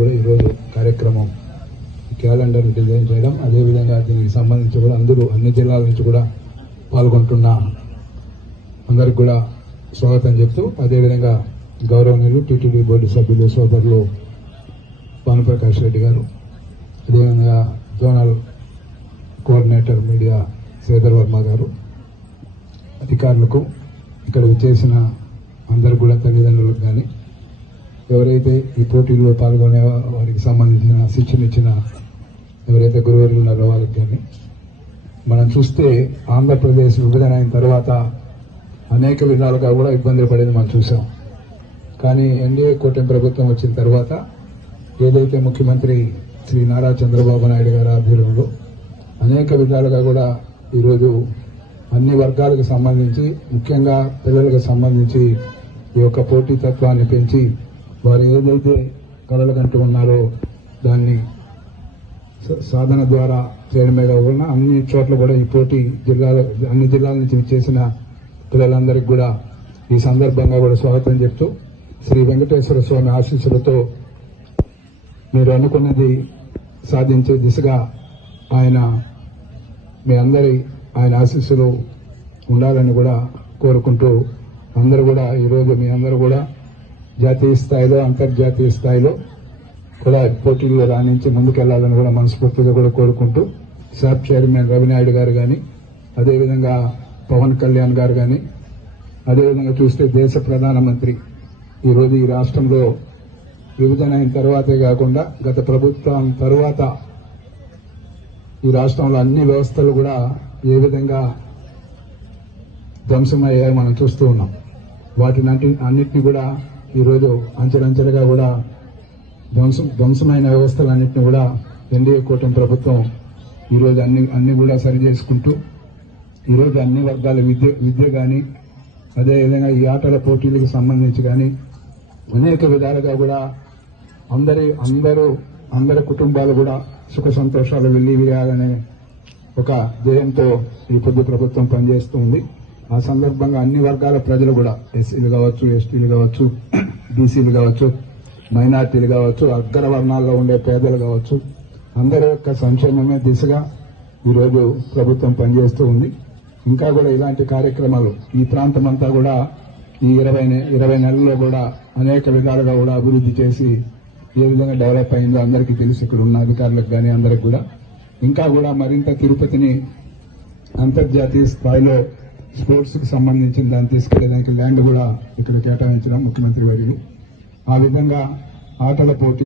కూడా ఈరోజు కార్యక్రమం క్యాలెండర్ డిజైన్ చేయడం, అదేవిధంగా దీనికి సంబంధించి కూడా అన్ని జిల్లాల నుంచి కూడా పాల్గొంటున్న అందరికి కూడా స్వాగతం చెప్తూ, అదేవిధంగా గౌరవనీయులు టీటీడీ బోర్డు సభ్యులు సోదరులు భానుప్రకాష్ రెడ్డి గారు, అదేవిధంగా zonal coordinator media Sridhar Varma గారు, అధికారులకు, ఇక్కడ విచ్చేసిన అందరు కూడా తల్లిదండ్రులకు కానీ ఎవరైతే ఈ పోటీల్లో పాల్గొనే వారికి సంబంధించిన శిక్షణ ఇచ్చిన ఎవరైతే గురువులు ఉన్నారో వాళ్ళకి కానీ, మనం చూస్తే ఆంధ్రప్రదేశ్ విభజన అయిన తర్వాత అనేక విధాలుగా కూడా ఇబ్బందులు పడేది మనం చూసాం. కానీ ఎన్డీఏ కూటమి ప్రభుత్వం వచ్చిన తర్వాత ఏదైతే ముఖ్యమంత్రి శ్రీ నారా చంద్రబాబు నాయుడు గారి ఆధ్వర్యంలో అనేక విధాలుగా కూడా ఈరోజు అన్ని వర్గాలకు సంబంధించి, ముఖ్యంగా పిల్లలకు సంబంధించి ఈ యొక్క పోటీతత్వాన్ని పెంచి వారు ఏదైతే కలలు కంటూ ఉన్నారో దాన్ని సాధన ద్వారా చేయడమే కాకుండా అన్ని చోట్ల కూడా ఈ పోటీ అన్ని జిల్లాల నుంచి చేసిన పిల్లలందరికీ కూడా ఈ సందర్భంగా కూడా స్వాగతం చెప్తూ, శ్రీ వెంకటేశ్వర స్వామి ఆశీస్సులతో మీరు అనుకున్నది సాధించే దిశగా మీ అందరి ఆయన ఆశీస్సులు ఉండాలని కూడా కోరుకుంటూ, అందరూ కూడా ఈరోజు మీ అందరూ కూడా జాతీయ స్థాయిలో అంతర్జాతీయ స్థాయిలో కూడా పోటీల్లో రాణించి ముందుకెళ్లాలని కూడా మనస్ఫూర్తిగా కూడా కోరుకుంటూ, శాప్ చైర్మన్ రవినాయుడు గారు కానీ, అదేవిధంగా పవన్ కళ్యాణ్ గారు కానీ, అదేవిధంగా చూస్తే దేశ ప్రధానమంత్రి ఈరోజు ఈ రాష్ట్రంలో విభజన అయిన తర్వాతే కాకుండా గత ప్రభుత్వం తర్వాత ఈ రాష్ట్రంలో అన్ని వ్యవస్థలు కూడా ఏ విధంగా ధ్వంసమయ్యాయో మనం చూస్తూ ఉన్నాం. వాటిని అన్నింటినీ కూడా ఈరోజు అంచెలంచెలుగా కూడా ధ్వంసమైన వ్యవస్థలన్నింటినీ కూడా ఎన్డీఏ కూటమి ప్రభుత్వం ఈరోజు అన్ని కూడా సరి చేసుకుంటూ ఈరోజు అన్ని వర్గాల విద్య కానీ, అదేవిధంగా ఈ ఆటల పోటీలకు సంబంధించి కానీ అనేక విధాలుగా కూడా అందరి కుటుంబాలు కూడా సుఖ సంతోషాలు వెల్లివిరాలనే ఒక ధ్యేయంతో ఈ పొద్దు ప్రభుత్వం పనిచేస్తూ ఉంది. ఆ సందర్భంగా అన్ని వర్గాల ప్రజలు కూడా, ఎస్సీలు కావచ్చు, ఎస్టీలు కావచ్చు, బీసీలు కావచ్చు, మైనార్టీలు కావచ్చు, అగ్రవర్ణాల్లో ఉండే పేదలు కావచ్చు, అందరి యొక్క సంక్షేమమే దిశగా ఈరోజు ప్రభుత్వం పనిచేస్తూ ఉంది. ఇంకా కూడా ఇలాంటి కార్యక్రమాలు ఈ ప్రాంతం అంతా కూడా ఈ 20 నెలల్లో కూడా అనేక విధాలుగా కూడా అభివృద్ధి చేసి ఏ విధంగా డెవలప్ అయిందో అందరికీ తెలుసు. ఇక్కడ ఉన్న అధికారులకు కానీ అందరికి కూడా ఇంకా కూడా మరింత తిరుపతిని అంతర్జాతీయ స్థాయిలో స్పోర్ట్స్ కు సంబంధించిన దాన్ని తీసుకెళ్లేదానికి ల్యాండ్ కూడా ఇక్కడ కేటాయించడం ముఖ్యమంత్రి వర్యులు. ఆ విధంగా ఆటల పోటీ